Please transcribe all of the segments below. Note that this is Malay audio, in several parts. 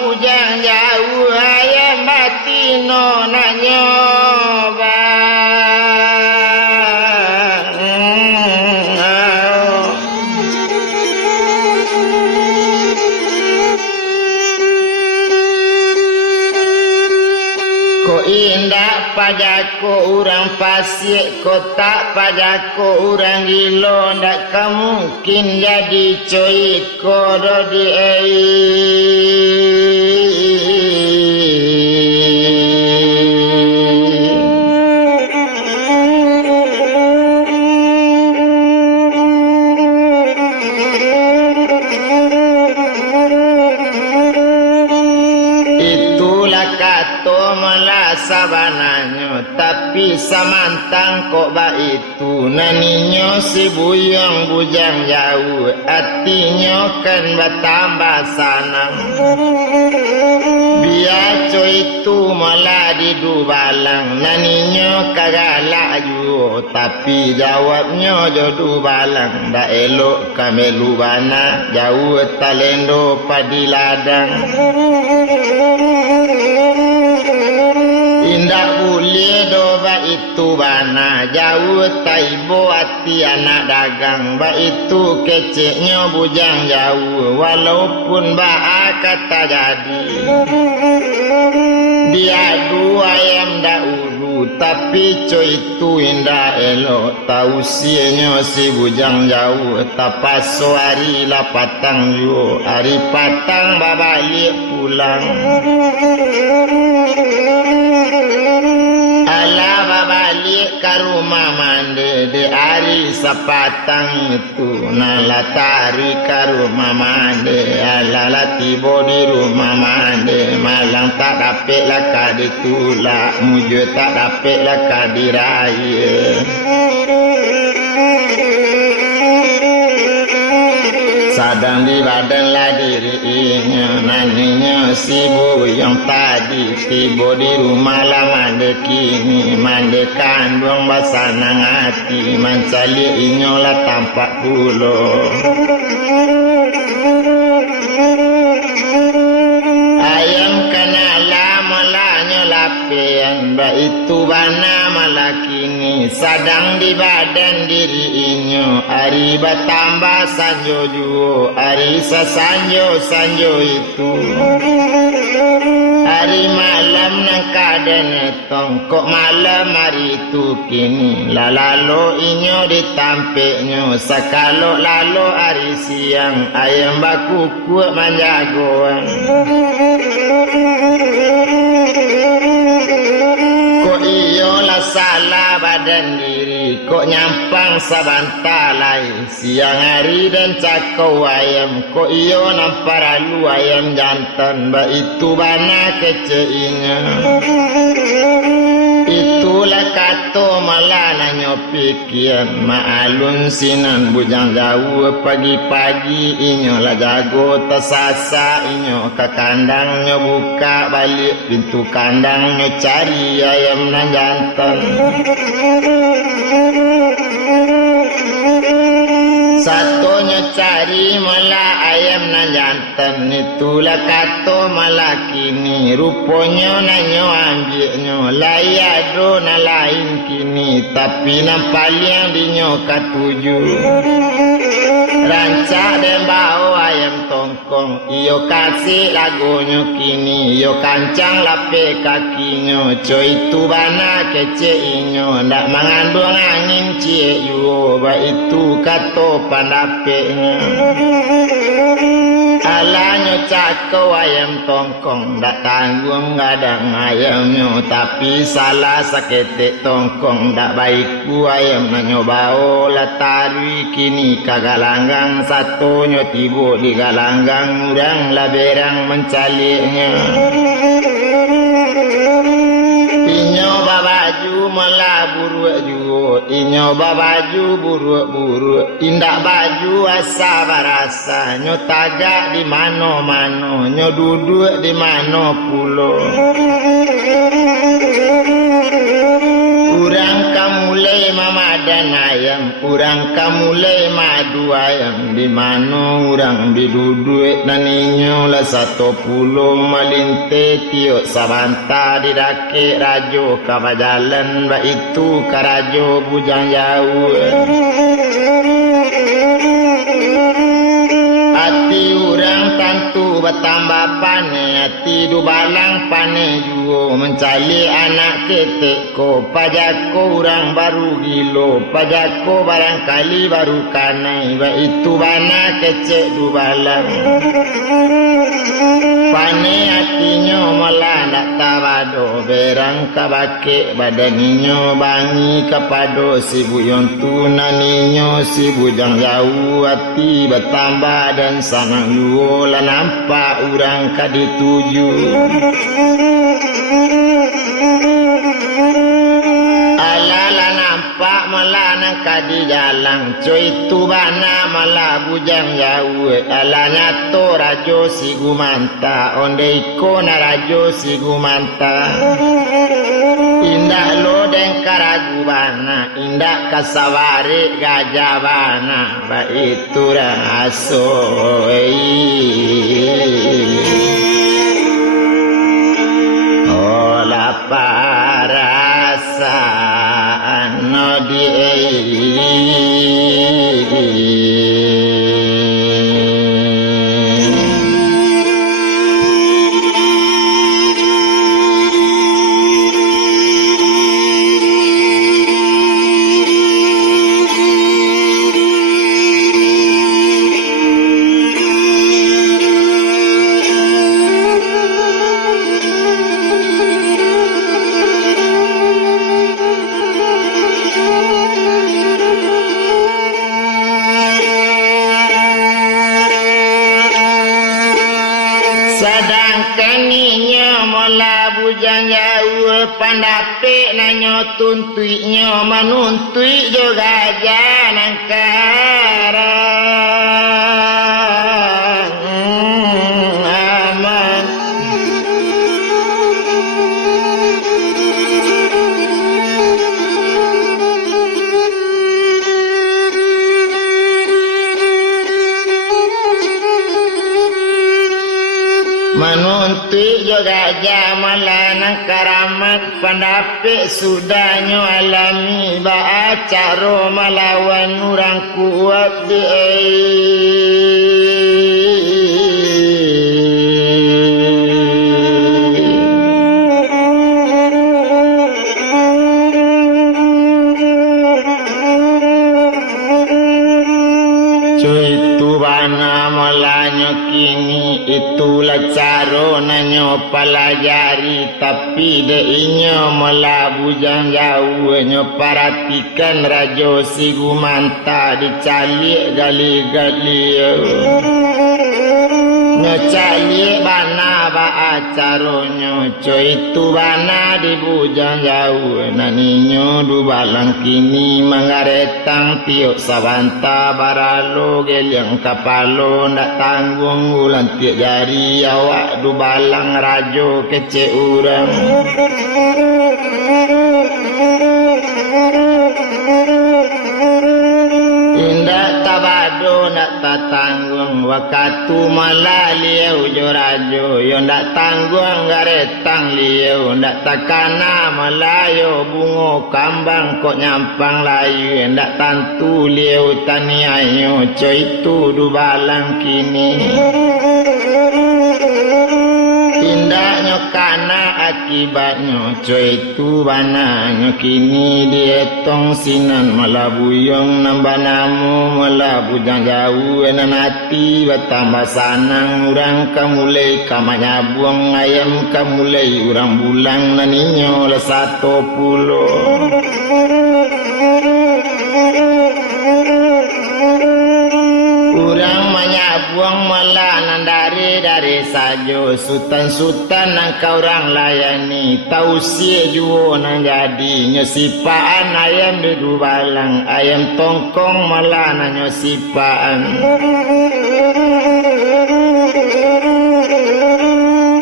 bujang jauh ayam batino nak nyoba. Indah padaku orang pasir, kotak padaku orang gilo, ndak mungkin jadi coy kodo di sabananyo tapi samantang kok ba itu naninyo si buyang bujang jauh artinya kan bertambah sanang biaco itu malah didubalang naninyo kagalak juga tapi jawabnya jodoh balang dak elok kamelu bana jauh talendo padi ladang indah boleh doba itu bana jauh taibo hati anak dagang ba itu keceknya bujang jauh walaupun ba kata jadi dia dua ayam dahulu tapi coy itu indah elok tahu sianya si bujang jauh tapaso hari lah patang yo hari patang ba balik pulang ala balik ke rumah mande di hari sepatang itu nala tari ke rumah mande ala la tiba di rumah mande malang tak dapat lah kadi tulak mujur tak dapat lah kadi raya sadang di badan lah dirinya naninya si buyang tadi tiba di rumah lah mande kini mande kandung basanang hati mancali inyo lah tampak pulo ayam kena lama lahnya lapian ba itu bana malah kini sadang di badan diri inyo hari bertambah sanjo juo hari sanjo itu hari malam nang kaden tongkok malam hari itu kini lalalo inyo ditampeknya sakalo lalo hari siang ayam baku kuat manjagoan kok iyo lah salah badan diri kok nyampang sabantalai siang hari dan cakau ayam kok iyo namparalu ayam jantan ba itu bana keceinya itulah kato malah nanyo pikian maalun sinan bujang jauh pagi-pagi inyo lah jago tersasa inyo ke kandangnya buka balik pintu kandangnya cari ayam nan jantan satunya cari malah ayam nan jantan itulah kato malah kini rupanya nanyo ambilnya layado na lain kini tapi nampak yang dinyo katuju rancak dan bau ayam tongkong iyo kasih lagunya kini iyo kancang lape kakinya coy itu bana kece inyo ndak mengandung angin cie yo ba itu kato pandapenya alanya cakau ayam tongkong ndak tanggung gadang ayamnya tapi salah saketek tongkong ndak baikku ayam nanyo bau latari kini kagalanggang satunya tibo di galanggang urang laberang mencaliknya inyo babaju malah buruk juga inyo babaju buruk indak baju asa barasa nyo tagak di mano-mano nyo duduk di mano pulo urang kamulai mamadan ayam urang kamulai madu ayam di mana urang biduduit naninyo la 10 malinte tiok sabanta didake rajo kabajalan ba itu karajo bujang jauh hati urang tantu bertambah pane hati dubalang pane juo mencari anak ketek ko pajako urang baru gilo pajako barangkali baru kanai ba itu bana kecek dubalang pane hatinya malah nak tabado berang kabake badaninyo bangi kapado si buyon tunaninyo si bujang jauh hati bertambah dan sanang yuola nampak urang kadituju alala nampak malah nang kadi jalang coy tu bana malah bujang jauh ala nyato rajo si gumanta onde iko na rajo si gumanta indah lo deng karagu bana indah kasawari gajah bana ba itu raso ola parasaan no di pandape nanyo tuntuinyo manuntui jo gajah nangkara aman manuntui jo gajah malanang karamat pandape sudahnya alami ba caro malawan urang kuat di itulah caro nanyo pelajari tapi deinyo malah bujang jauh nyo perhatikan rajo si gumanta dicalik gali-gali nyo calik bana ba acaronyo coy itu bana di bujang jauh naninyo dubalang kini mangaretang tiok sabanta baralo geliang kapalo ndak tanggung ulang tiak jari awak dubalang rajo kece urang indah tabado ndak tatanggung wakatu malah liau jo rajo yo ndak tanggung garetang liau ndak takana malayo bungo kambang kok nyampang layu ndak tantu liau tani ayo coy itu dubalang kini tindaknya kana akibatnya coy itu bananya kini dietong sinan malah buyong nambah namu malah bujang jauh enan hati bertambah sanang urang kamulai kamanya buang ayam kamulai urang bulang naninyo la 10 urang manyabuang malah dari sajo sultan nang kaurang layani tausie juo nang jadi nyosipaan ayam di dubalang ayam tongkong malah nang nyosipaan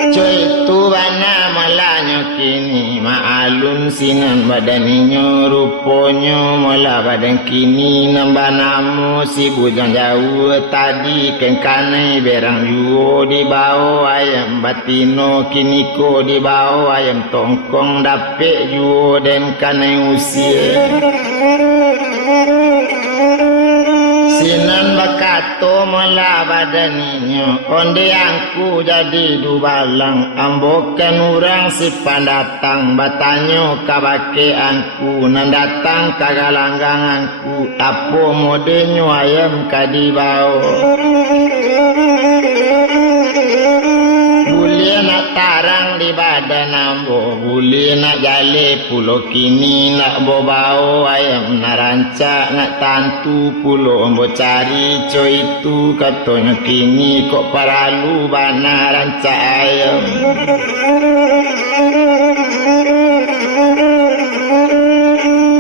coy tu bana malah kini ma'alun sinan badaninyo ruponyo mula badan kini nambah namo si bujang jauh tadi kengkane berang juo di bawah ayam batino kini ko di bawah ayam tongkong dapet juo dan kane usia sinan bakato mula badaninyo onde angku jadi dubalang ambokan urang si pandatang batanyo kabake angku nan datang kagalanggang angku apo modenyo ayam kadibao boleh nak tarang di badan ambo boleh nak jale pulo kini nak bobao ayam naranca nak tantu pulo ambo cari coy itu katanya kini kok paralu bana ranca ayam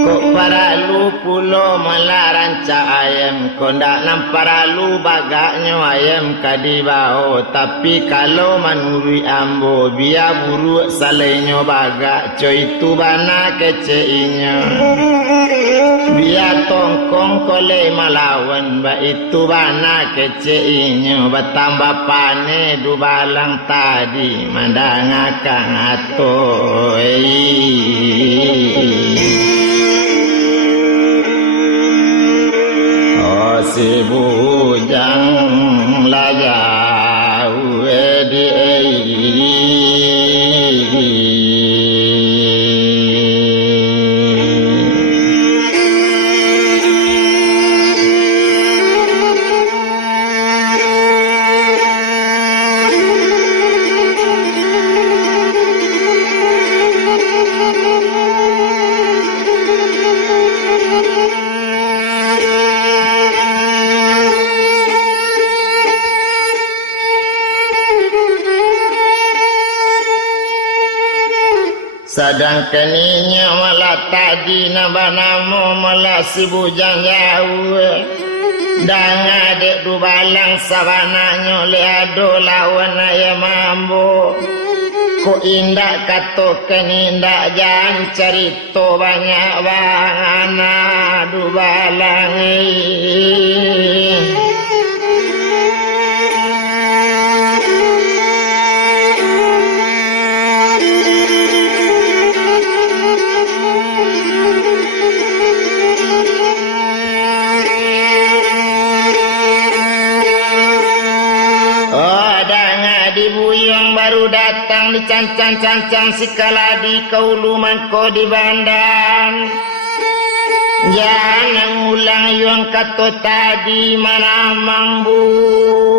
kok paralu pulo malah ranca ayam kok ndak namparalu bagaknya ayam kadibao tapi kalau manuri ambo biar buruk salenyo bagak coy itu bana keceinya biar tongkong kole malawan ba itu bana keceinya bertambah pane dubalang tadi mandang akang atoi si bujang lajau di sedangkan inya malah tadi nambah namo malah si bujang jauh dan adek dubalang sabananyo le ado lawan ayam mambo kok indah katokan indah jangan cerita banyak bangana dubalang datang dicancang-cancang si kaladi kaulu mangko di bandan jangan ulang yang kato tadi mana mangbulu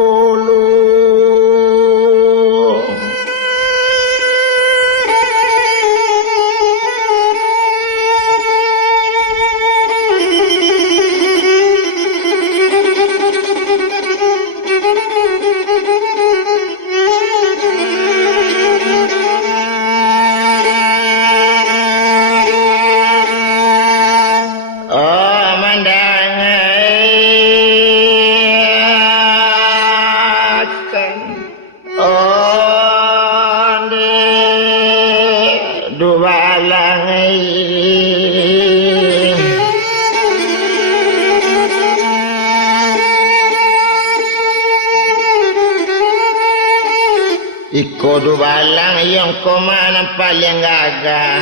Iko dubalang yang komana paling gagah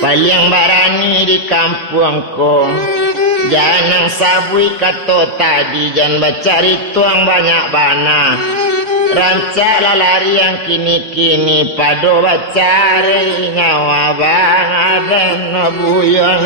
paling barani di kampung ko jangan sabui kato tadi jangan bacari tuang banyak bana rancak lalari yang kini-kini pado bacari nyawa bang ada nabuyang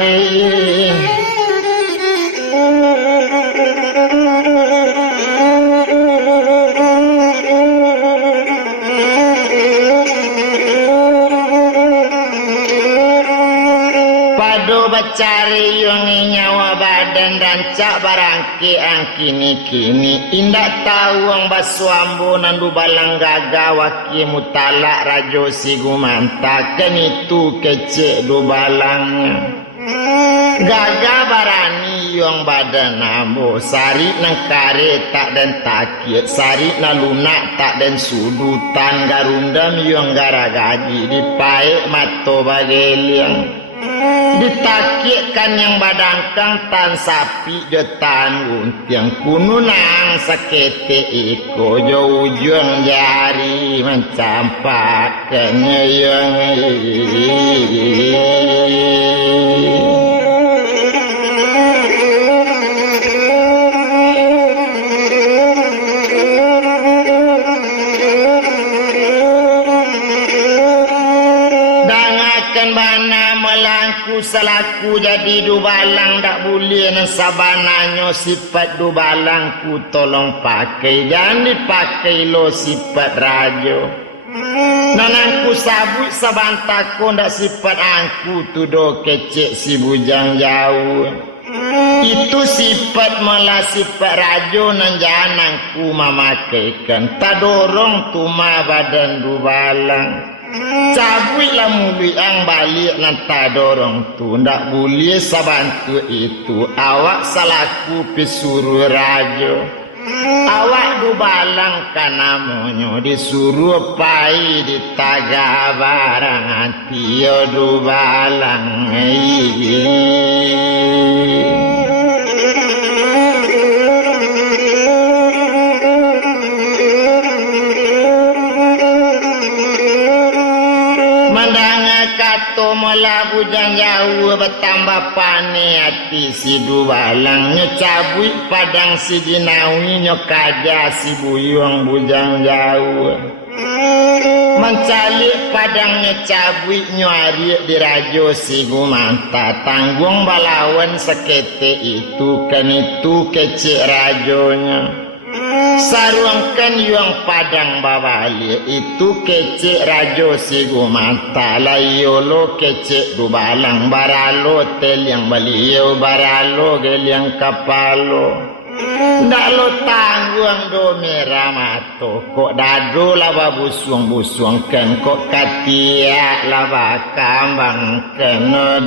cari yang nyawa badan rancak barangki ang kini-kini indak tahu ang basuambo nandu balang gagawaki mutalak rajo si gumanta kan itu kecek do balangnya Gaga barani yang badan ambo sari nang kare tak dan takit sari na lunak tak dan sudutan garundam yang garagaji dipaek mato bageliang ditakikkan yang badangkang tan sapi detan untiang kununang sakete iko jo ujung jari mencampakkannya yang salaku jadi dubalang tak boleh nan sabananyo sifat dubalangku tolong pakai jangan dipakai lo sifat rajo nanangku sabut sabantaku ndak sifat angku tudo kecek si bujang jauh itu sifat malah sifat rajo nan janangku memakaikan tak dorong tuma badan dubalang cabui lah muli ang balik nanti dorong tu ndak boleh sabantu itu awak salaku pisuruh rajo awak dubalang kanamonyo disuruh pai di taga barang antio dubalang mula bujang jauh bertambah pane hati si dubalang nyecabui padang si jinawi nyokaja si buyung bujang jauh mencalik padang nyecabui nyuari dirajo si gumanta tanggung balawan sekete itu kan itu kecik rajonya saruangkan yuang padang babali itu kecek rajo si gumanta layolo kecek dubalang baralo tel yang baliau baralo gel yang kapalo ndak lo tangguang do merah mato kok dado laba busuang ken kok katia laba kambang kena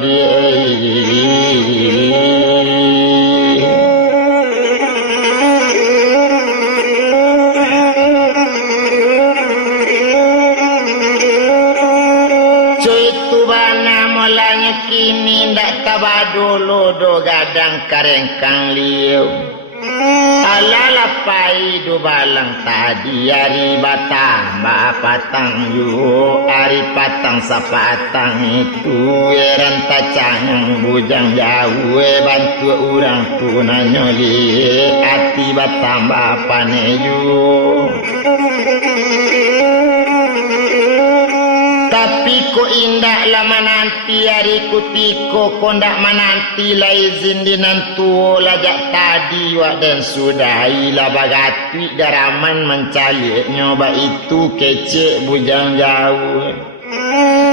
kini ndak tabadolo do gadang karengkang liu alalapai do balang tadi ari batang patang yu ari patang sapatang itu eran tacang bujang jauh bantu orang tunanyo li ati batang bapane yu tapi ko indah lama nanti hari kutiko kondak mananti la izin dinantu lajak tadi wak dan sudai la bagatwi daraman mencalik nyoba itu kecek bujang jauh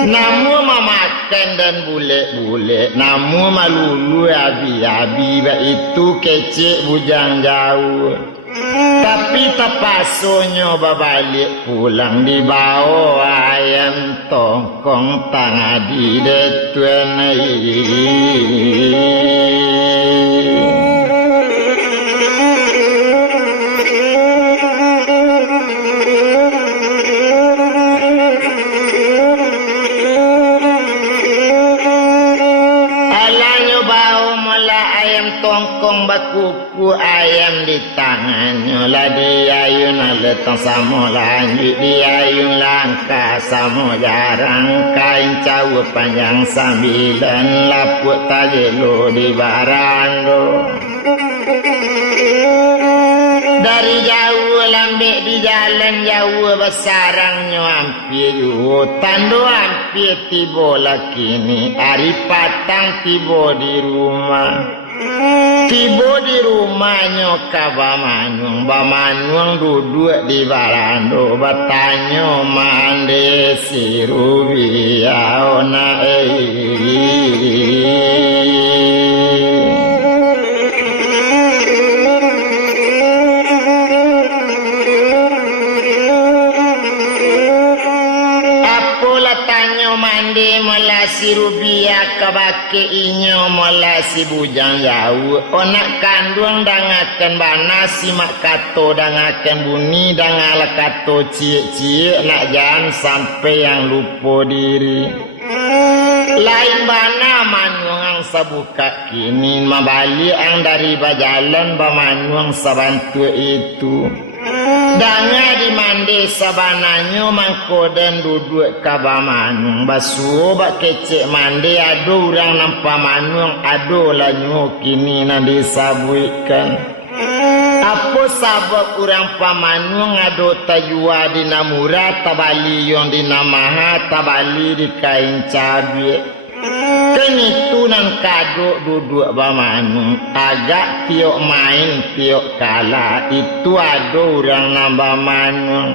namu memakan dan bule-bule namu malulu abi-abi bak itu kecek bujang jauh tapi tapasonyo babalik pulang di bawah ayam tongkong tangadi detuan kuku ayam di tangannya lah diayun letang samo lanjut diayun langkah samo jarang kain cawu panjang sambilan laput tajelo di barando dari jauh lambek di jalan jauh besarangnya hampir tando hampir tiba lakini hari patang tiba di rumah tiba di rumahnya ka Bamanuang duduk di barando bertanya mande si Rubia ona apola tanya mande mala si rubia kabake inyo mala si bujang jauh onak kandung dangakan bana si mak kato dangakan buni dangal kato cie-cie nak jangan sampai yang lupa diri lain bana manuang sabuka kini mabali ang dari bajalan bamanuang sabantu itu danga di mande sabananyo mangkoden duduk kabamanung basuo bak kecek mande ado urang nampa manung ado lanyo kini na disabuikan apa sabab urang pamanung ado tajua di namura tabali yon di namaha tabali di kain cabe kenitu nan kado duduk bamanung agak tiok main tiok kalah itu ada orang nambah manung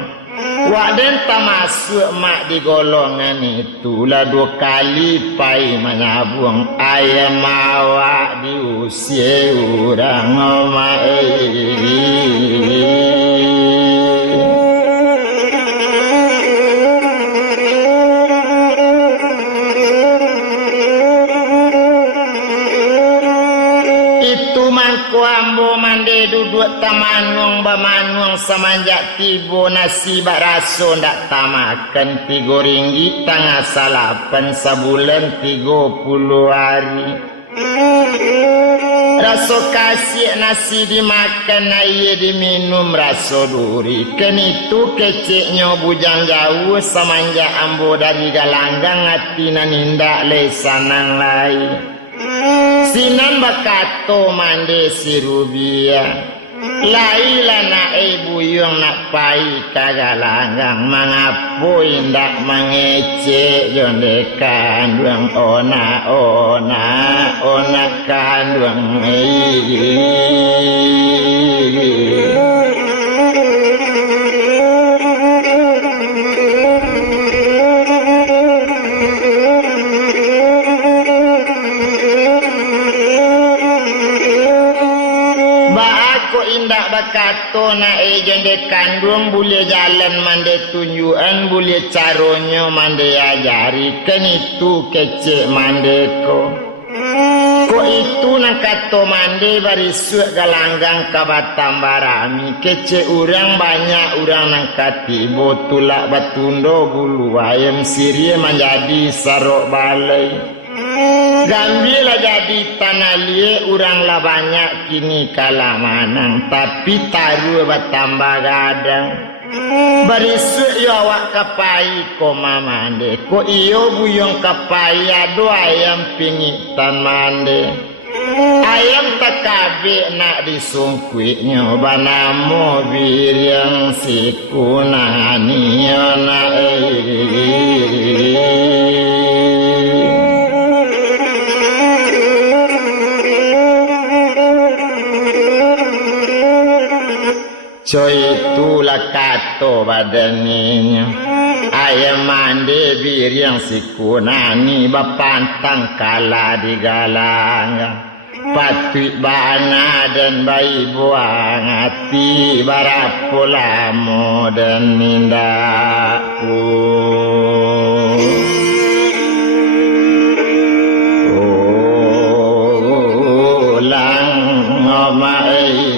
waden tak masuk mak di golongan itu lah 2 kali pai menyabung ayam awak di usia orang omak ambo mande duduk tamanung bamanung semanjak tibo nasi bak raso ndak tamakan 3 ringgit tangah salapan sebulan 30 hari raso kasih nasi dimakan air diminum raso duri kenitu keceknya bujang jauh semanjak ambo dari galanggang hati nanindak lesanang lain sinan bakato mande si rubia laila na buyung nak pai kagalanggang mangapo indak mangece jonde kandung ona kandung bakato na jonde kandung boleh jalan mande tunjuan boleh caronyo mande ajari kan itu kecek mandeko ko itu nak kato mande barisuk galanggang kabatam barami kecek urang banyak urang nang katibo tulak batundo bulu ayam sirie menjadi sarok balai gambil jadi tanah lie urang lah banyak kini kalah manang tapi taruh bertambah gadang berisuk yo awak kapai ko mamande ko iyo buyong kapai ado ayam pingitan mande ayam takabe nak disungkuitnya banamo biriang sikunani na coy itulah kato badaninya ayam mande bir yang sikunani bapantang kala di galanggang patui bana dan bayi buang hati barapulamo dan nindaku lang ngomai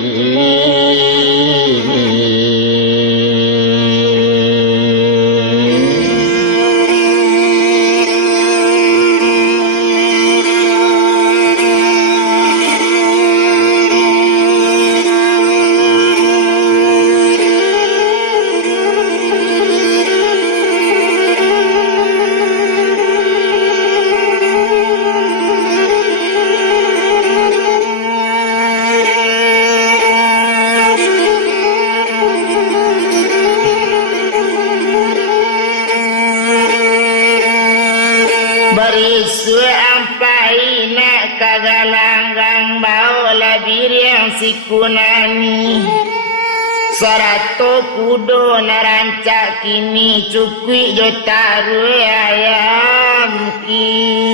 sikunani sarato kudo narancak kini cukui jotaru ayam kito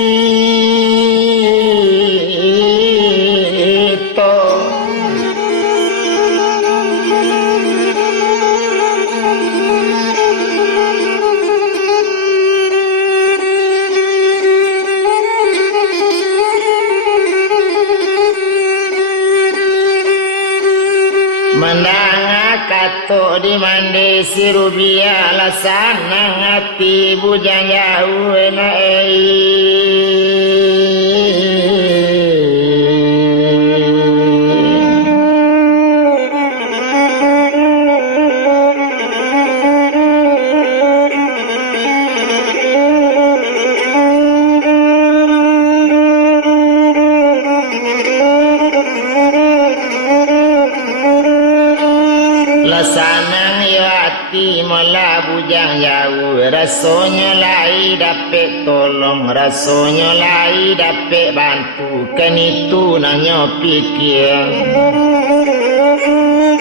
kato di mande si rubia lasana ngati bujang jauh na sanang yati mala bujang jauh rasanya lai dapat tolong rasanya lai dapat bantu kan itu nanya pikir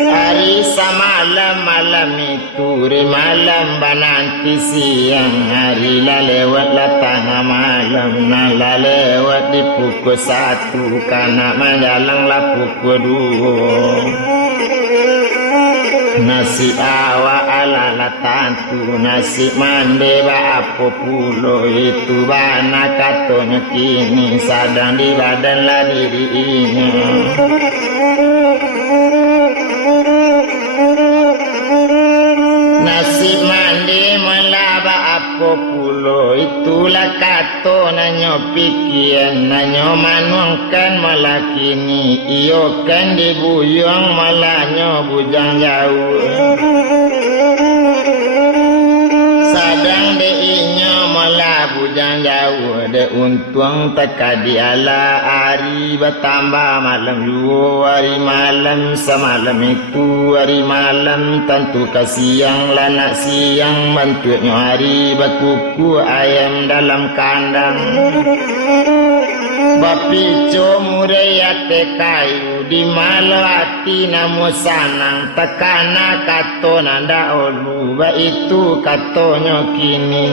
hari semalam itu malam bananti siang hari lah lewat lah tengah malam lah lewat di pukul 1 karena menjalang lah pukul 2 nasi awak ala tantu nasi mande ba apa pulo itu bana katanya kini sadang di badan lah dirinya nasi mande melaba apa pulo itulah kato nanyo pikiran nanyo manuangkan malah kini iyo kan dibuyang malahnya bujang jauh sadang de inyo malah bujang jauh de untung teka diala hari bertambah malam juga hari malam semalam itu hari malam tentu kasiang lanak siang bentuknya hari berkuku ayam dalam kandang bapico mureyate kayu di malawati namu sanang tekana kato nanda olu ba itu katonyo kini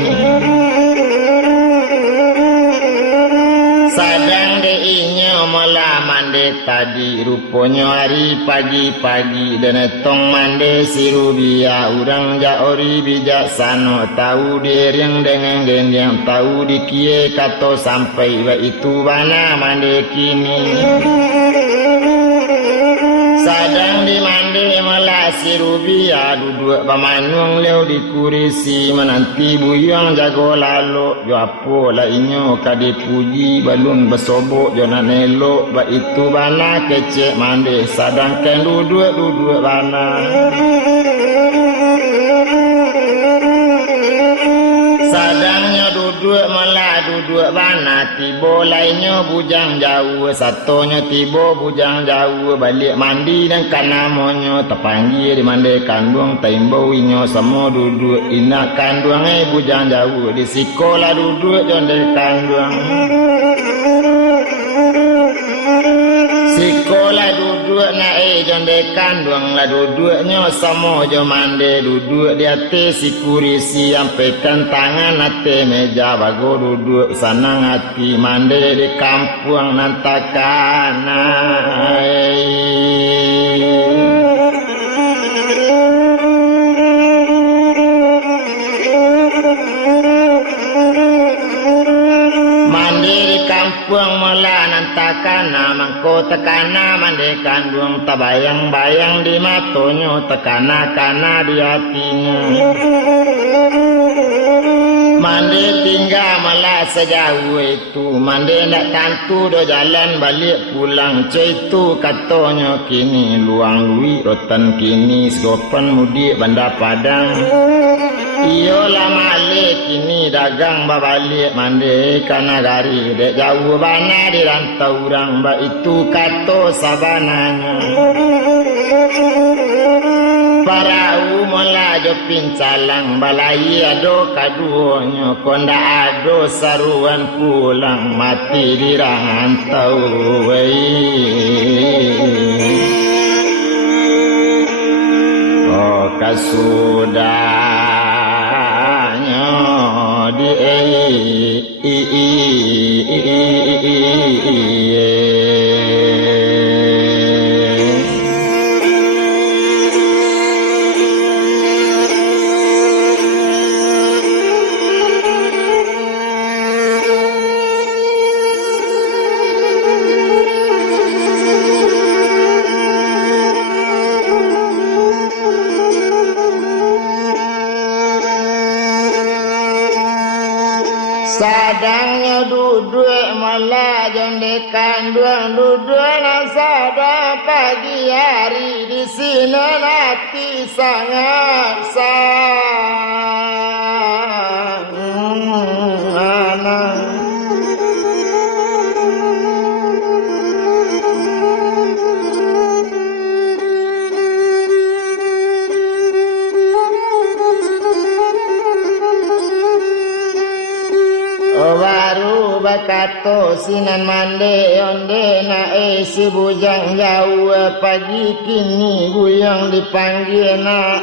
sadang de inyo mola mande tadi ruponyo hari pagi-pagi dan tong mande si rubia urang jaori bijaksana tahu diriang dengan gendang tahu dikie kato sampai ba itu bana mande kini sadang di mande mola si rubia duduk pamanyung leo di kurisi menanti buyang jago lalu jo apo la inyo kadipuji balun besobok jo nanelo ba itu bana kecek mande sadangkan duduk bana sadangnya duduk malah duduk bana tiba lainnya bujang jauh satunya tiba bujang jauh balik mandi dan kanamonyo terpanggil di mandi kandung timbau inyo semua duduk inak kandung bujang jauh di sekolah duduk jonde kandung sekolah duduk na jonde kandung lah duduknya semua jo mande duduk di atas si kurisi sampaikan tangan ate meja bago duduk sanang hati mande di kampung nantakana kampung mula nantakana mangko tekana mande kandung tabayang-bayang di matonyo tekana kana di hatinya mande tinggal malah sejauh itu mande nak tantu do jalan balik pulang itu katonyo kini luang lui rotan kini sopan mudik bandar Padang iyolah malik kini dagang babalik mande kana gari dek jauh bana di rantau orang ba itu kato sabananya parau mola jo pincalang balai ado kaduonyo konda ado saruan pulang mati di rantau oh kasudahnya di sadangnya duduk mula jondekan duduk nasada pagi hari di sini nanti sangat baru bakato sinan mande onde na si bujang jauh pagi kini buyang dipanggil na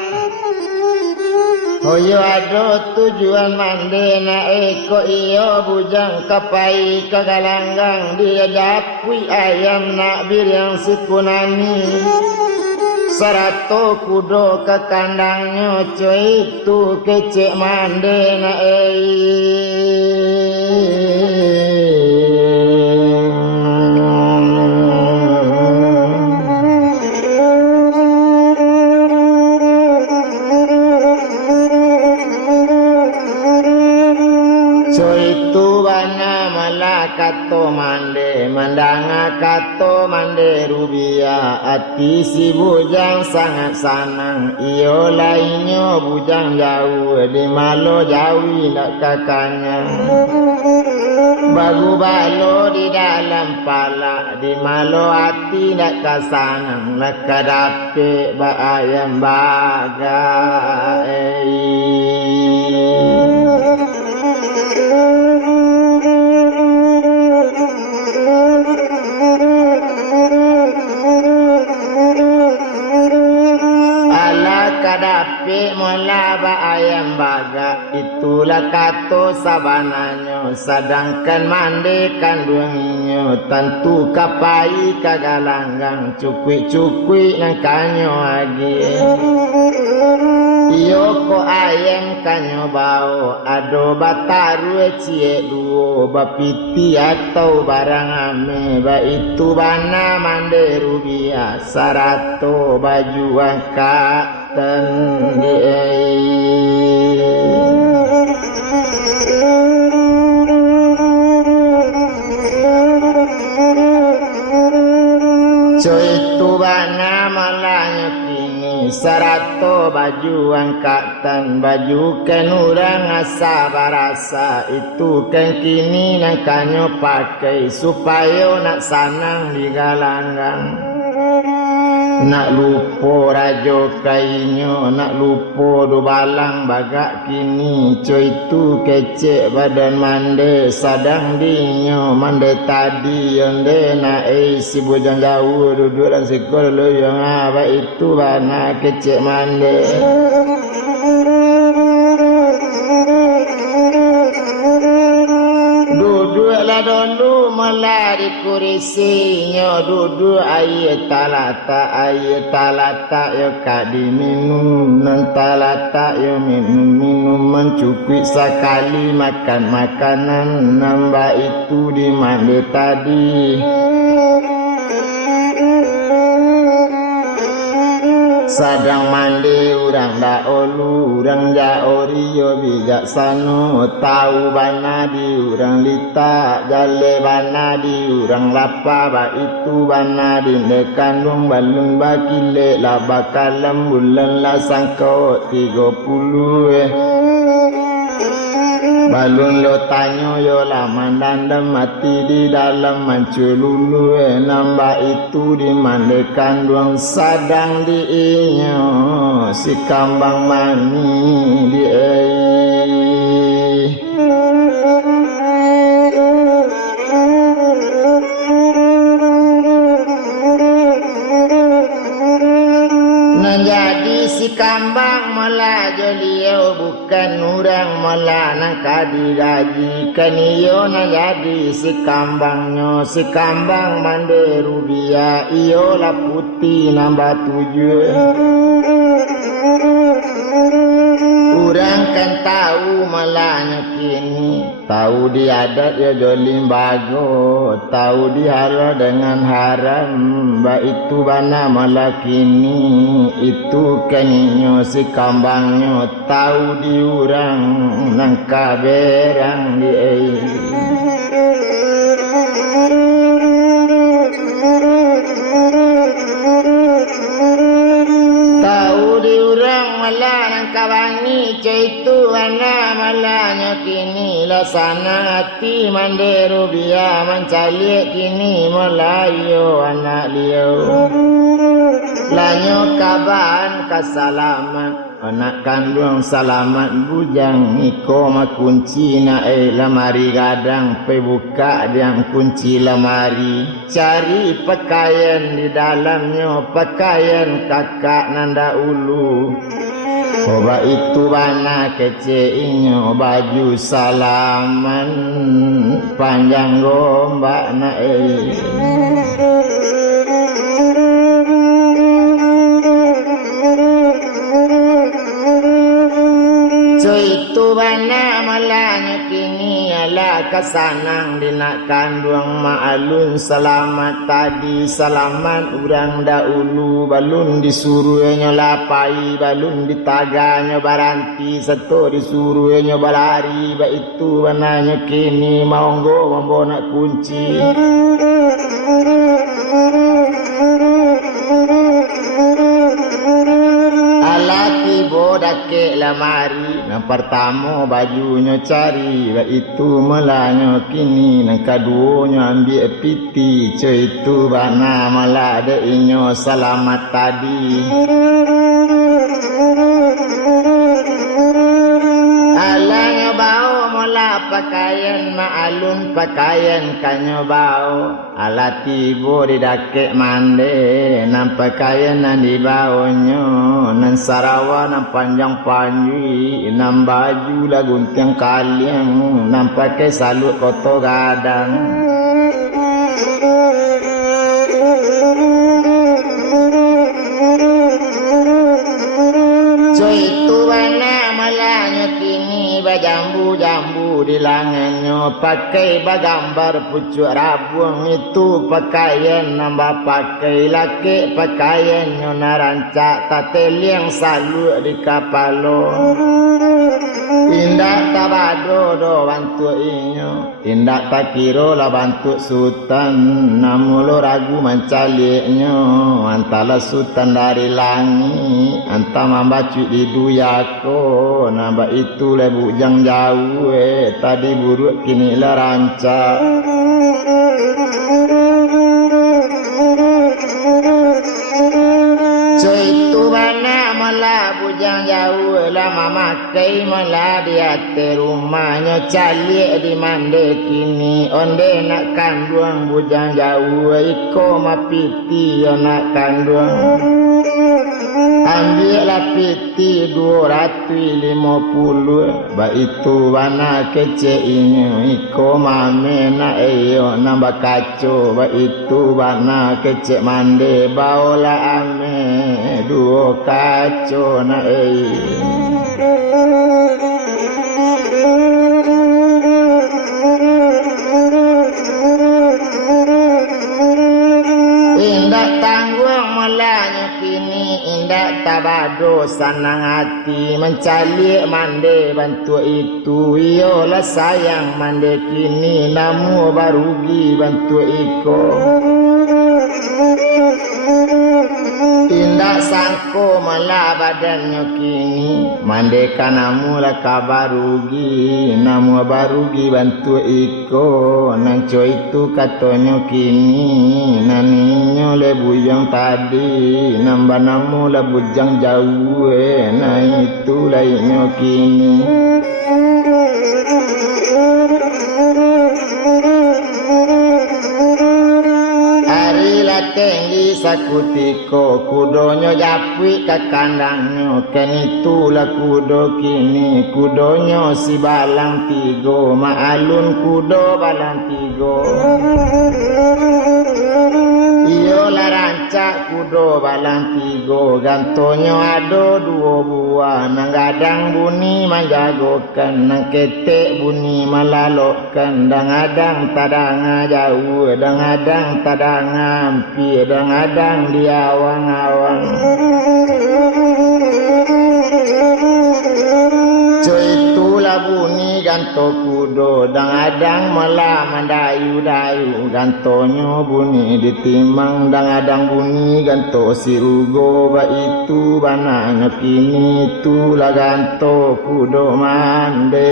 hoyo ado tujuan mande na ko iyo bujang kapai kagalanggang dia japui ayam nak biryang sikunani sarato kudo ke kandangnya coy itu kecek mande na kato mande mandanga kato mande rubia ati si bujang sangat sanang iyo lainnya bujang jauh di malo jawi nak kakanya bagu balo di dalam pala di malo ati nak kasanang nak kadape ba ayam bagai kadapi mula ba ayam baga itulah kato sabananyo sedangkan mande kandunginyo tentu kapai kagalanggang cukui nang kanyo agi iyo ko ayam kanyo bau ado bataru cie duo bapiti atau barang ame ba itu bana mande rubia sarato baju angka coy tu bana malanya kini sarato baju angkatan baju kan urang asa barasa itu kan kini nang kanyo pakai supaya nak sanang di galanggang nak lupo rajo kainyo nak lupo do balang bagak kini coy tu kecek badan mande sadang dinyo mande tadi yonde na si bujang jauh duduk dan sekol lo yang apa itu bana kecek mande duduklah dulu melari kurisinya duduk air talata yo kak diminum nan talata yo minum mencukui sekali makan makanan nambah itu di mandi tadi sadang mandi urang daolu urang jaori yo bijaksana tahu bana di urang lita jale bana di urang lapa ba itu bana di kandung balun bakile la bakalam bulan la sangko 30 balun lo tanyo yo laman dandam mati di dalam mancululu nambah itu dimandekan duang sadang di inyo si kambang mani di jadi si kambang malah jolio bukan urang malah nang kadi gaji kaniyo na jadi si kambangnya si kambang mande rubia iyo la putih nambah 7 Urang kan tahu malahnya kini, tahu diadat ya jolim bago, tahu dihala dengan haram, ba itu bana malah kini, itu kaninyo si kambangnya, tahu diurang nang kaberang di kawangi caitu ana malahnya kini lasana hati mandero biya mencalik kini melayu anak liau lanyo kaban kasalamat anak kandung salamat bujang iko makunci na lamari gadang pe buka yang kunci lamari cari pakaian di dalamnya pakaian kakak nanda ulu oba itu bana keceinyo baju salaman panjang gombak na itu bana malahnya kini ala kasanang dina kandung ma'alun selamat tadi selamat urang dahulu balun disuruhnya lapai balun ditaganya baranti satu disuruhnya balari ba itu bananya kini maunggo membona kunci bodake lamari nang pertama bajunya cari ba itu melanya kini nang kaduanya ambil piti itu bana malah ada inyo selamat tadi alanya bau mula pakaian ma'alun pakaian kanyo bau alati bo didake mande nang pakaian nan di bawonyo nan sarawa nan panjang panjui nan baju lah gunting kaliang nan pakai salut koto gadang itu bana malahnya kini bajambu-jambu di langannya pakai bagambar pucuk rabung itu pakaian nambah pakai laki pakaiannya narancak tateliang salut di kapalo indak tabado do bantu inyo indak takiro lah bantu sultan namulo ragu mencaliknya antala sultan dari langit anta membacu di duyako nambah itu le bujang jauh tadi buruk kini lah rancak itu mana malah bujang jauh lah memakai malah di atas rumahnya calik di mande kini onde nak kandung bujang jauh iko mapiti nak kandung ambillah piti 250 ba itu bana keceinyo iko mamena eyo nambah kaco ba itu bana kecek mande baola ame duo kaco na indak tanggung malahnya kini indak tabado sanang hati mencalik mande bantu itu iyalah sayang mande kini namu barugi bantu iko indak sangko malah badannya kini mande kanamu lah kabarugi namu barugi bantu iko nang co itu katanya kini naninyo le bujang tadi nambah namu lah bujang jauh nah itu lainnya kini tinggi sakutiko kudonyo japwi ke kandangnya ken itulah kudo kini kudonyo si balang tigo ma'alun kudo balang tigo Iyo la rancak kudo balang tigo gantonyo ado dua buah nang gadang bunyi menjagokan nang ketek bunyi melalokkan dang adang tadanga jauh dang adang tadanga ampi dang adang di awang-awang itulah bunyi ganto kudo dang adang malah mendayu-dayu gantonyo bunyi ditimang dang adang bunyi ganto si ugo ba itu bananya kini itulah ganto kudo mandei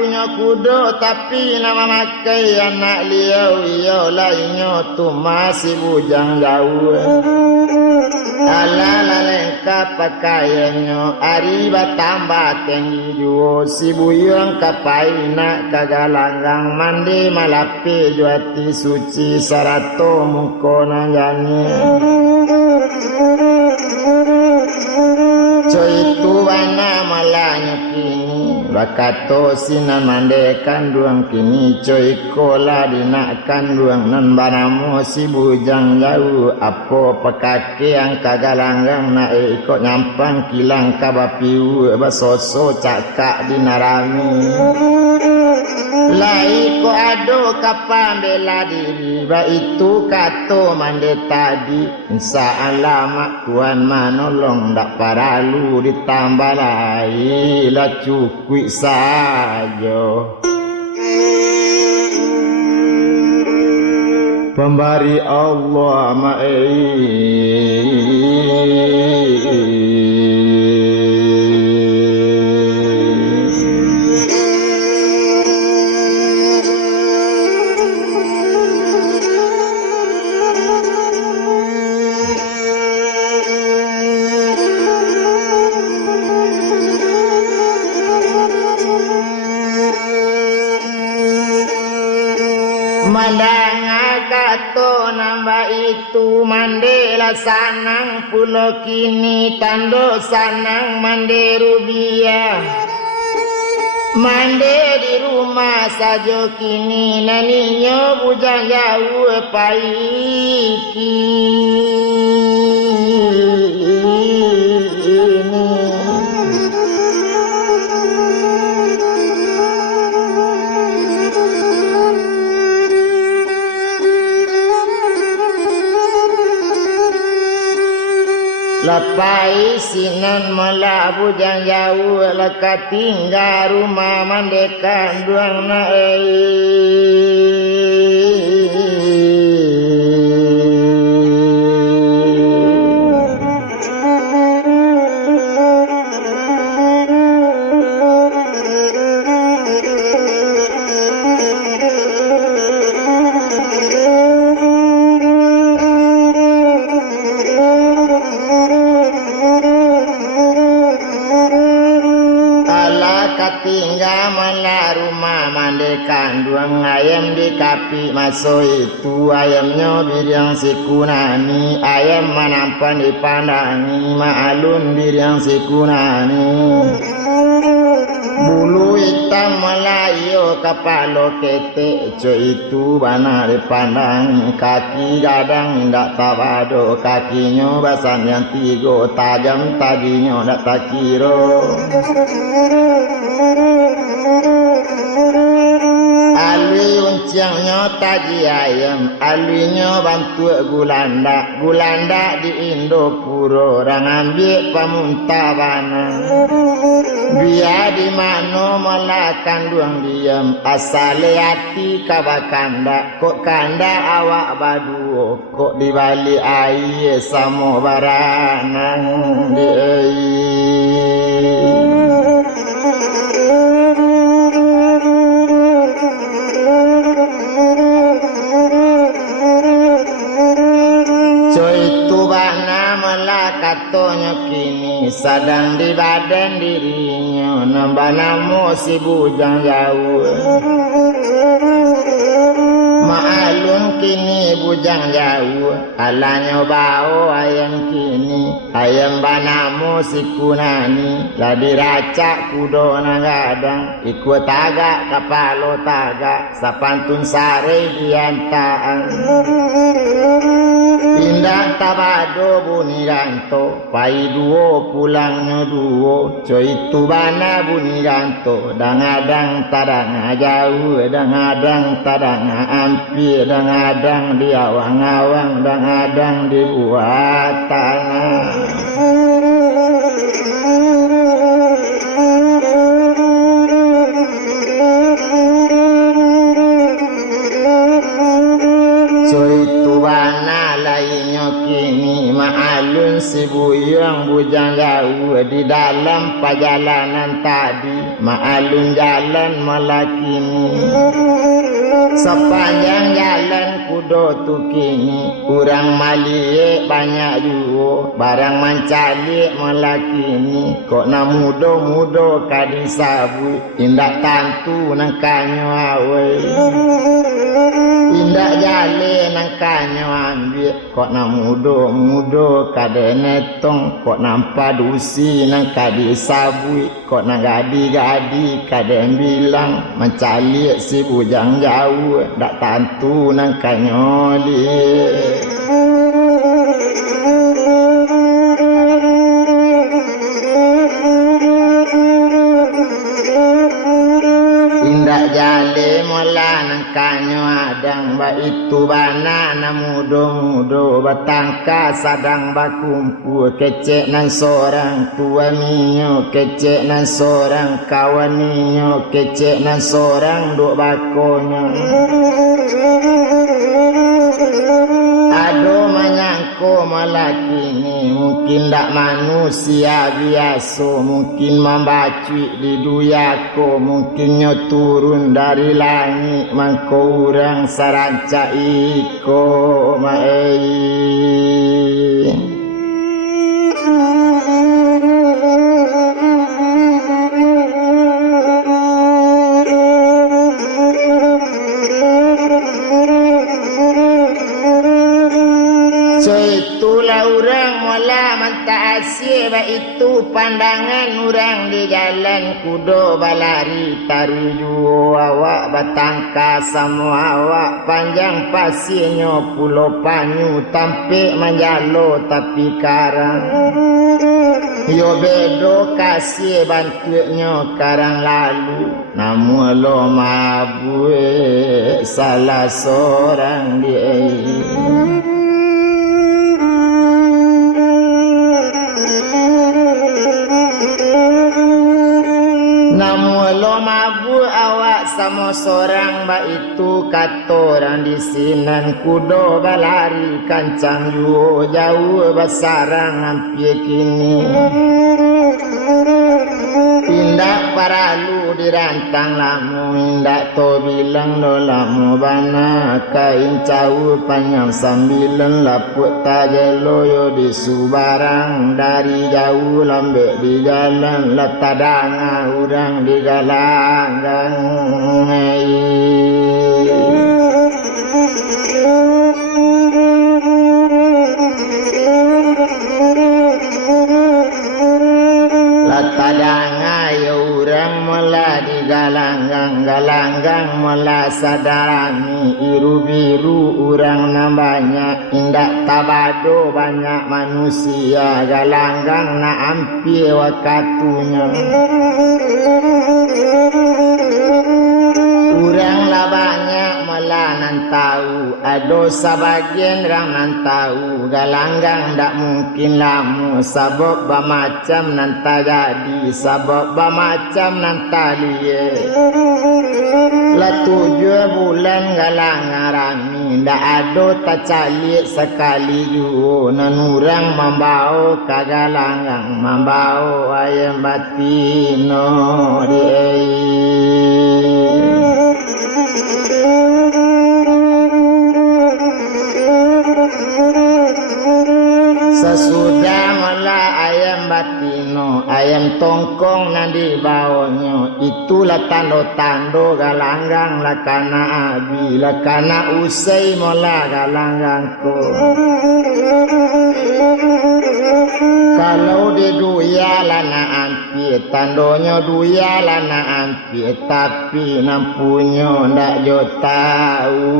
punya kudo tapi nama makai anak liau iyo lainnya tu masih bujang jauh ala lengkap pakaiannya ariba tambah tinggi juo si buyang kapai nak kagalanggang mandi malape juati suci sarato mukona jani itu wana malanya kini bakato sinan mandekan duang kini coy kola dinakan duang nan banamo si bujang jauh apo pekake yang kagalanggang na ikut nyampang kilang kabapiu basoso cakak dinarami lai ko ado kapan bela diri ba itu kato mande tadi insya Allah mak Tuhan manolong dak paralu ditambah lai lah cukup saja pemberi Allah mandang kato nambah itu mandela sanang pulau kini tando sanang mande rubiah mande di rumah saja kini naninyo bujang jauh paiki Lapai sinan mala bujang jauh leka tinggal rumah mandekan duang tinggal malah rumah mandekan duang ayam di kapi masuk itu ayamnya biriang si kunani ayam manampan dipandangi maalun biriang si kunani bulu hitam melayu kepala ketek co itu bana dipandang kaki gadang ndak tabado kakinya basan yang tiga tajam taginya ndak tak kira alwi unciangnya taji ayam alwinya bantu gulanda di Indopuro orang ambil pamuntabana biar di mana melakan duang diam asale hati kabakanda kok kanda awak badu kok di bali air samo baranang di katonya kini sadang di badan dirinya nambah namo si bujang jauh maalun kini bujang jauh alanya bau ayam kini ayam banamu si kunani lah diracak kudo nagadang ikut tagak kapalo tagak sapantun sare diantaan tindak tabado bunyi ganto pai duo pulangnya duo coy itu bana bunyi ganto dangadang tadang jauh dangadang tadang ampir dangadang di awang-awang dangadang di buat tanah ma'alun si buyang bujang jauh di dalam perjalanan tadi ma'alun jalan melakini sepanjang jalan kudo tu kini urang malie banyak juga barang mancalik melakini kok na mudo-mudo kadisabu indak tantu nang kanyo awe indak jale nang kanyo ambil kok na mudo-mudo kadenetong kok nampak dusi nang kadisabui kok na gadi-gadi kaden bilang mencalik si bujang jauh dak tantu nang kanyoli indak jale mola nang kanyo adang ba itu bana na mudo-mudo batangka sadang bakumpul kecek nan sorang tuaninyo kecek nan sorang kawaninyo kecek nan sorang duk bakonya ado manyangko malakini mungkin dak manusia biasa mungkin membacuik di duyako mungkin nyo turun dari langit mangko urang saranca iko maei itulah orang mula manta asyik itu pandangan orang di jalan kudo balari taru juo awak batangka semua awak panjang pasirnya pulau panyu tampik menjalo tapi karang yo bedo kasih bantunya karang lalu namun lo mabue salah seorang dia lo mabuk awak sama seorang ba itu katorang di sinan kudo balari kancang jauh basarang hampir kini tindak paralu dirantang lamu indak to bilang lo lamu bana kain cau panjang sambilan laput tajelo yo di subarang dari jauh lambek di jalan latadanga urang di galangan latadanga ya urang mula di galanggang mula sadarani iru biru urang na banyak indak tabado banyak manusia galanggang na ampir wakatunya urang lah banyak mula nan tahu ado sebagian orang nan tahu galanggang tak mungkin lamu sabab macam nan tak jadi sabab macam nan tak liye lah 7 bulan galangang rami tak ado tak calik sekali juga nan urang membau kagalanggang membau ayam batino sesudah mula ayam batino ayam tongkong nadi baonyo itulah tando-tando galanggang lakana abi lakana usai mola galanggangku kalau di duya lana ampi tandonyo duya lana ampi tapi nampunyo ndak jo tahu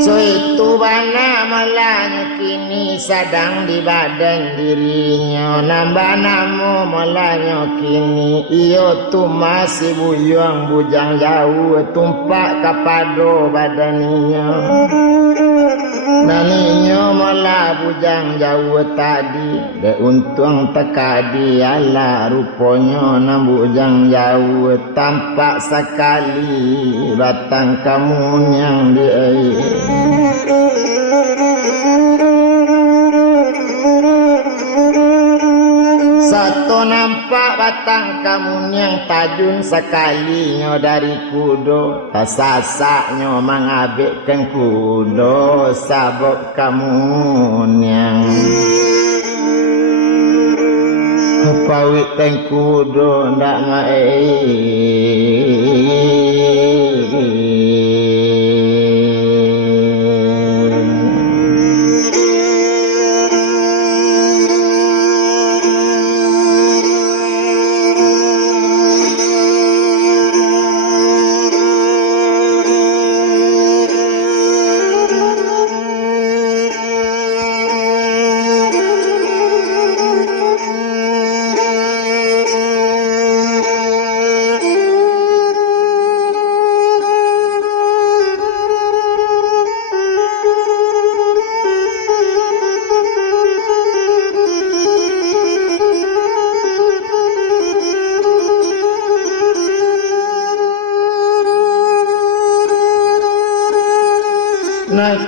so itu bana malanya kini sadang di badan dirinya nambah namo malanya kini iyo tu masih buyang bujang jauh tumpak kapado badannya naninya malah bujang jauh tadi de untung tekadi ala rupanya nam bujang jauh tampak sekali batang kamu yang di satu nampak batang kamu yang tajun sekalinya dari kudo tasasaknya mengabekkan kudo sabok kamu yang pawit teng kudo ndak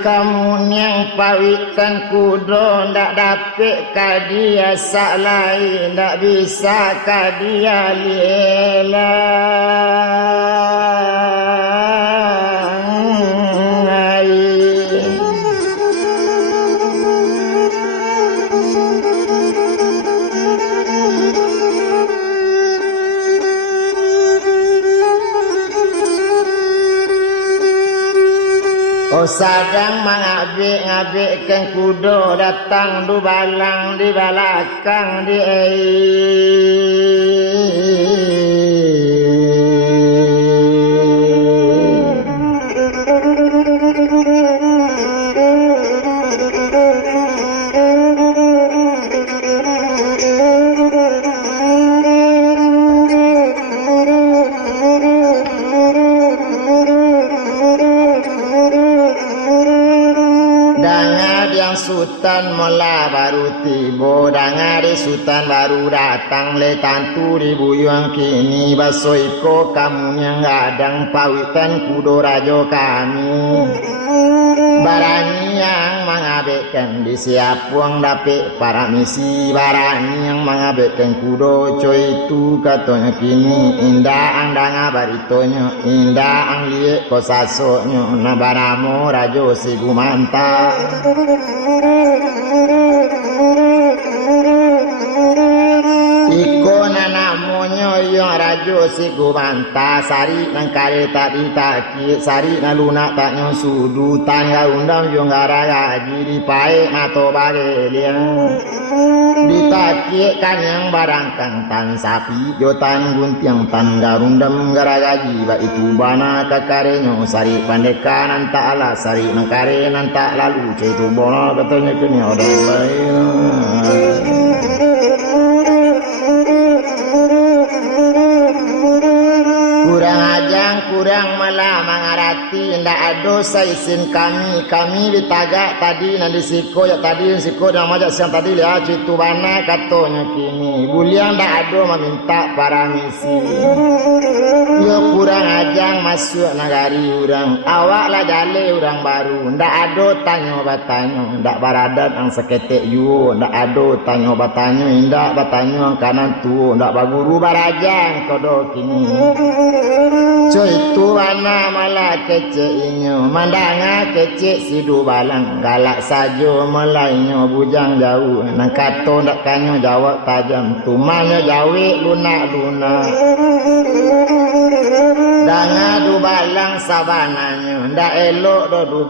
kamu yang pawitan kudo ndak dapet kadia sak lain ndak bisa kadia oh sadang mengabik-ngabikkan kudo datang du balang di balakang di Sultan mola baru tiba dangari Sultan baru datang le tantu di buyuang kini baso iko kamu yang gadang pawitan kudo rajo kami barani yang mengabekkan di siapuang dapet para misi barani yang mengabekkan kudo coy itu katanya kini indah andang baritonya indah ang liek kosasoknya nabaramo rajo si gumanta iko nanamonyo yang rajo si gumanta sari nang kare tadi taki sari na lunak tak nyosudu tangga undang yung garaga jiri pae mato bageliang ditaki kan yang barangkang tan sapi jotan guntiang tan garundam garaga jiba itu bana kakarenyo sari pandekanan tak ala sari nang kare nan tak lalu itu bono katanya kini orang lain kurang ajang kurang malah mengarati hati ndak ado saisin kami ditagak tadi nanti siko ya tadi siko yang majak siang tadi lihat itu bana katanya kini buliang ndak ado meminta paramisi yo kurang ajang masuk nagari urang awak lah jale urang baru ndak ado tanyo batanyo ndak baradat ang seketek yu ndak ado tanyo batanyo indak batanyo ang kanan tu ndak baguru barajang kodo kini coy tu bana malah kece inyo mandanga kece sidu balang galak sajo melainyo bujang jauh nang kato ndak kanyo jawab tajam tumanyo jawe lunak danga du balang sabananyo ndak elok do du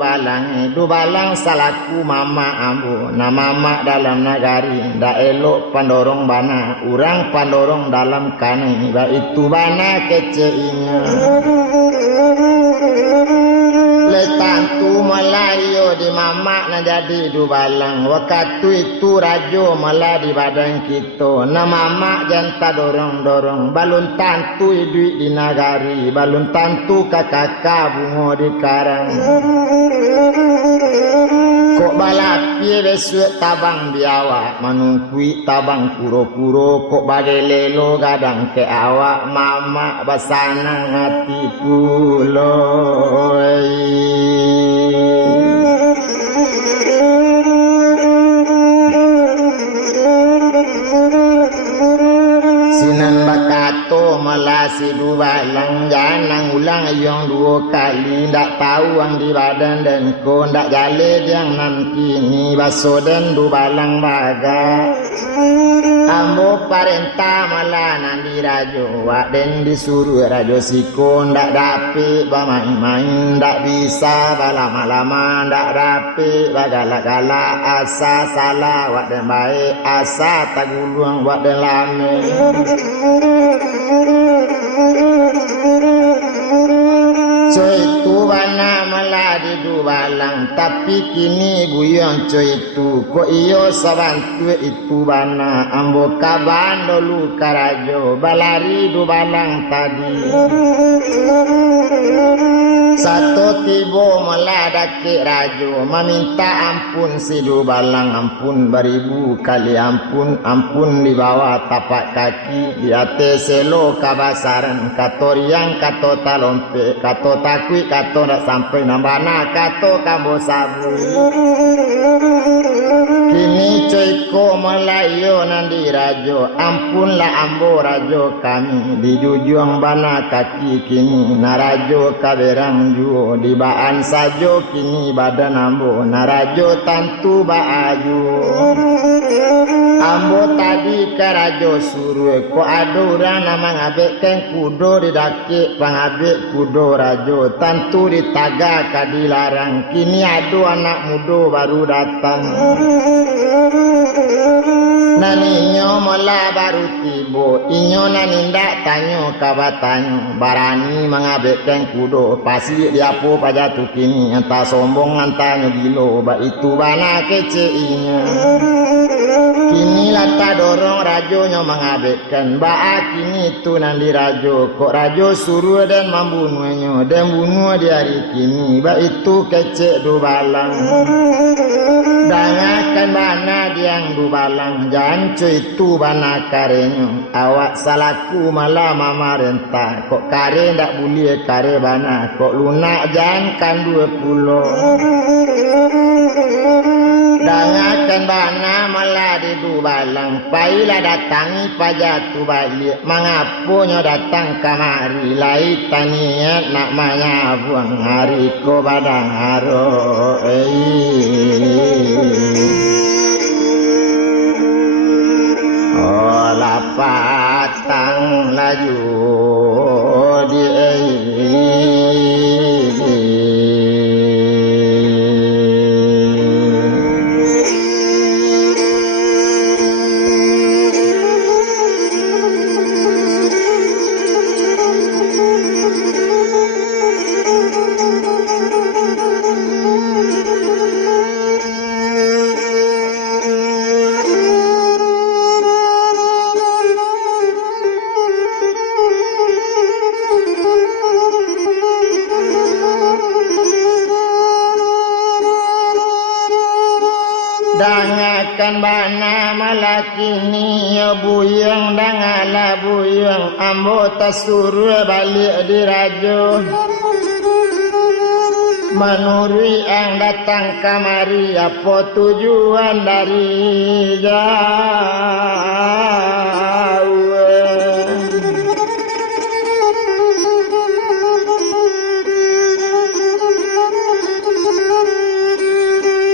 balang salaku mama ambu na mama dalam nagari ndak elok pandorong bana urang pandorong dalam kane ba itu bana kece inyo letantu Melayu di mama na jadi du balang waktu itu rajo malah di badan kita na mama janta dorong balun tantu duit di nagari balun tantu kakak bungo di karang kok balapi besuk tabang biawak manungkui tabang kuro-kuro kok bagai lelo gadang ke awak mama basanang hati pulo sinan bakato malasi du balang janang ulang yang dua kali ndak tahu ang di badan dan ko ndak jale yang nanti ni baso dan du balang baga ambo parenta malah nandi rajo wak den disuruh rajo siko ndak dape bamain-main ndak bisa balama-lama ndak dape bagala-gala asa salah wak den baik asa taguluang wak den lame coy itu bana malah di du balang tapi kini buyong coy itu kok iyo sabantu itu bana ambo kaban dulu karajo balari du balang tadi satu tibo malah dake rajo meminta ampun si du balang ampun beribu kali ampun di bawah tapak kaki di atas selo kabasaran katoriang kato talompe kato takui kato ndak sampai nambana kato kambo sabu kini coyko melayo nandi rajo ampunlah ambo rajo kami di jujuang bana kaki kini narajo kaberang juo di baan sajo kini badan ambo narajo tantu baaju ambo tadi karajo suruh ko adura nama ngabek kudo didake pangabek kudo rajo tantu ditaga kadilarang kini adu anak mudo baru datang naninyo malah baru tibo inyo nanindak tanyo kabatanyo barani mengabekkan kudo pasti diapo pajatu kini entah sombong entah nyogilo ba itu bana kece inyo kini lata dorong rajonyo mengabekkan ba kini itu nandi rajo kok rajo suruh dan membunuhnya dan bunuh di hari kini ba itu kece du balang dangakan bana diang du balang jancu itu bana karenyo awak salaku malah mama renta kok kare ndak boleh kare bana kok lunak jangan 20 dangakan bana malah di du balang pailah datangi pajatu balik mangapunyo datang kamari lai taniat nak manyabuang hari ko badang haro lapatang laju di kini ya buyang dangala buyang ambo tasuru balik dirajo menurui ang datang kamari apa tujuan dari jauh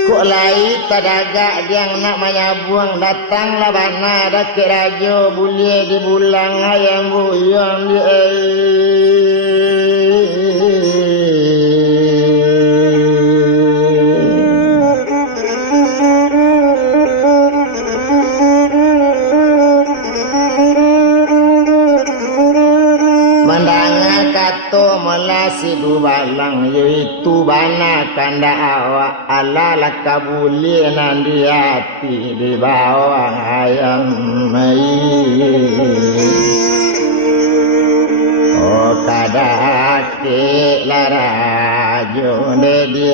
kok lai tadaga yang nak manyabuang datang lah bana dak rajo bulie di bulang ayam buyang di melasi dubalang yaitu bana kanda awak ala lakabuli nandi hati di bawah ayam oh kadake larajo dedi